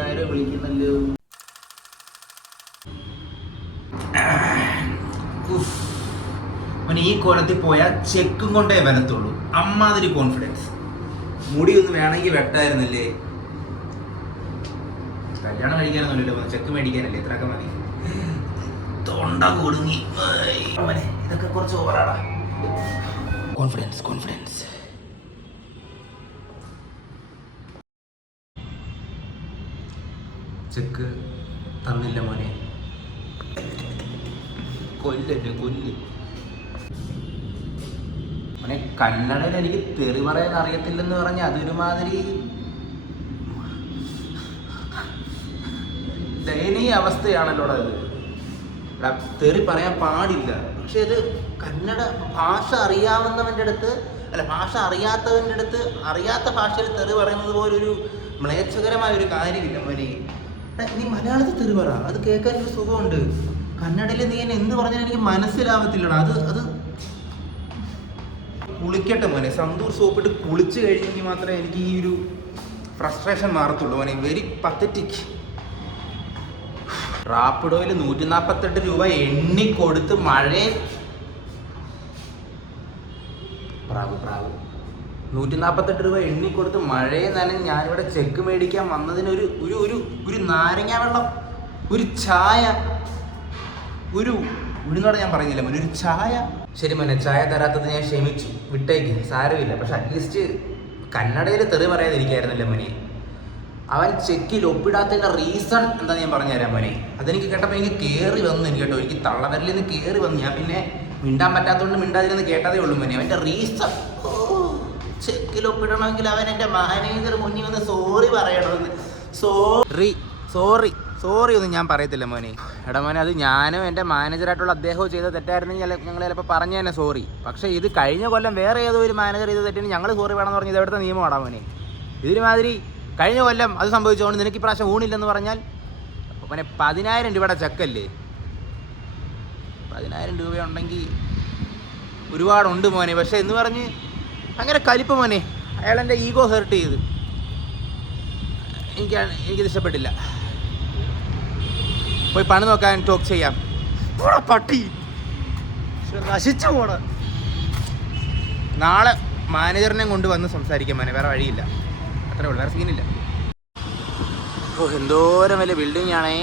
ആരോ വിളിക്കുന്നല്ലോ. ഈ കോലത്തിൽ പോയാൽ ചെക്കും കൊണ്ടേ വരത്തുള്ളൂ. അമ്മാതിരി കോൺഫിഡൻസ്. മുടി ഒന്ന് വേണമെങ്കിൽ വെട്ടായിരുന്നല്ലേ. കല്യാണം കഴിക്കാനൊന്നുമില്ലല്ലോ, ചെക്ക് മേടിക്കാനല്ലേ. ഇത്രയൊക്കെ മതി. തൊണ്ട കൊടുങ്ങി. ഇതൊക്കെ കുറച്ച് ഓവറാടാ. Confidence confidence. ചെക്ക് തന്നില്ല മോനെ. കൊല്ലല്ലേ കൊല്ല് മോനെ. കന്നഡയിൽ എനിക്ക് തെറി പറയാൻ അറിയത്തില്ലെന്ന് പറഞ്ഞ അതൊരുമാതിരി ദയനീയ അവസ്ഥയാണല്ലോ അത്. തെറി പറയാൻ പാടില്ല, പക്ഷെ ഇത് കന്നഡ ഭാഷ അറിയാവുന്നവൻ്റെ അടുത്ത് അല്ല, ഭാഷ അറിയാത്തവൻ്റെ അടുത്ത് അറിയാത്ത ഭാഷയിൽ തെറി പറയുന്നത് പോലൊരു മ്ലേച്ഛകരമായ ഒരു കാര്യമില്ല മോനെ. നീ മലയാളത്തിൽ തെറി പറ, അത് കേൾക്കാൻ ഒരു സുഖമുണ്ട്. കന്നഡയിൽ നീ എന്നെ എന്ത് പറഞ്ഞാൽ എനിക്ക് മനസ്സിലാവത്തില്ലടാ. അത് കുളിക്കട്ടെ മോനെ. സന്തൂർ സോപ്പിട്ട് കുളിച്ച് കഴിഞ്ഞെങ്കിൽ മാത്രമേ എനിക്ക് ഈ ഒരു ഫ്രസ്ട്രേഷൻ മാറത്തുള്ളൂ മോനെ. Very pathetic. റാപ്പിഡോയിൽ 148 രൂപ എണ്ണിക്കൊടുത്ത് മഴയെ 148 രൂപ എണ്ണിക്കൊടുത്ത് മഴയെ നനഞ്ഞ് ഞാനിവിടെ ചെക്ക് മേടിക്കാൻ വന്നതിന് ഒരു നാരങ്ങ വെള്ളം, ഒരു ചായ, ഒരു ഉഴുന്നോടെ ഞാൻ പറയുന്നില്ല മോനെ, ഒരു ചായ. ശരി മോനെ, ചായ തരാത്തത് ഞാൻ ക്ഷമിച്ചു, വിട്ടേക്ക്, സാരമില്ല. പക്ഷെ അറ്റ്ലീസ്റ്റ് കന്നഡയിൽ തെറി പറയാതിരിക്കായിരുന്നല്ലേ മോനെ. അവൻ ചെക്കിൽ ഒപ്പിടാത്തതിൻ്റെ റീസൺ എന്താ ഞാൻ പറഞ്ഞുതരാം മോനെ. അതെനിക്ക് കേട്ടപ്പോൾ എനിക്ക് കയറി വന്നു. എനിക്ക് കേട്ടോ, എനിക്ക് തള്ളവരലിൽ നിന്ന് കയറി വന്നു. ഞാൻ പിന്നെ മിണ്ടാൻ പറ്റാത്തതുകൊണ്ട് മിണ്ടാതിരുന്ന് കേട്ടതേ ഉള്ളൂ മോനെ. അവൻ്റെ റീസൺ, ചെക്കിൽ ഒപ്പിടണമെങ്കിൽ അവൻ എൻ്റെ മാനേജർ മുന്നിൽ വന്ന് സോറി പറയണമെന്ന്. സോറി ഒന്നും ഞാൻ പറയത്തില്ല മോനെ. എടാ മോനെ, അത് ഞാനും എൻ്റെ മാനേജറായിട്ടുള്ള അദ്ദേഹവും ചെയ്ത തെറ്റായിരുന്നെങ്കിൽ ഞങ്ങൾ ചിലപ്പോൾ പറഞ്ഞു തന്നെ സോറി. പക്ഷേ ഇത് കഴിഞ്ഞ കൊല്ലം വേറെ ഏതോ ഒരു മാനേജർ ചെയ്ത തെറ്റിന് ഞങ്ങൾ സോറി വേണമെന്ന് പറഞ്ഞത് എവിടുത്തെ നിയമമാടാ മോനെ. ഇതിനുമാതിരി കഴിഞ്ഞ കൊല്ലം അത് സംഭവിച്ചുകൊണ്ട് നിനക്ക് ഇപ്രാവശ്യം ഊണില്ലെന്ന് പറഞ്ഞാൽ മോനെ 10,000 രൂപയുടെ ചെക്കല്ലേ. 10,000 രൂപയുണ്ടെങ്കിൽ ഒരുപാടുണ്ട് മോനെ. പക്ഷേ എന്ന് പറഞ്ഞ് അങ്ങനെ കലിപ്പ് മോനെ. അയാളെൻ്റെ ഈഗോ ഹെർട്ട് ചെയ്ത് എനിക്കിത് ഇഷ്ടപ്പെട്ടില്ല. പോയി പണി നോക്കാൻ ടോക്ക് ചെയ്യാം. പട്ടി നശിച്ചു പോണ. നാളെ മാനേജറിനെ കൊണ്ട് വന്ന് സംസാരിക്കാം മോനെ, വേറെ വഴിയില്ല. അത്രേ ഉള്ളൂ, വേറെ സീനില്ല. ഓ, എന്തോരം വലിയ ബിൽഡിംഗ് ആണേ.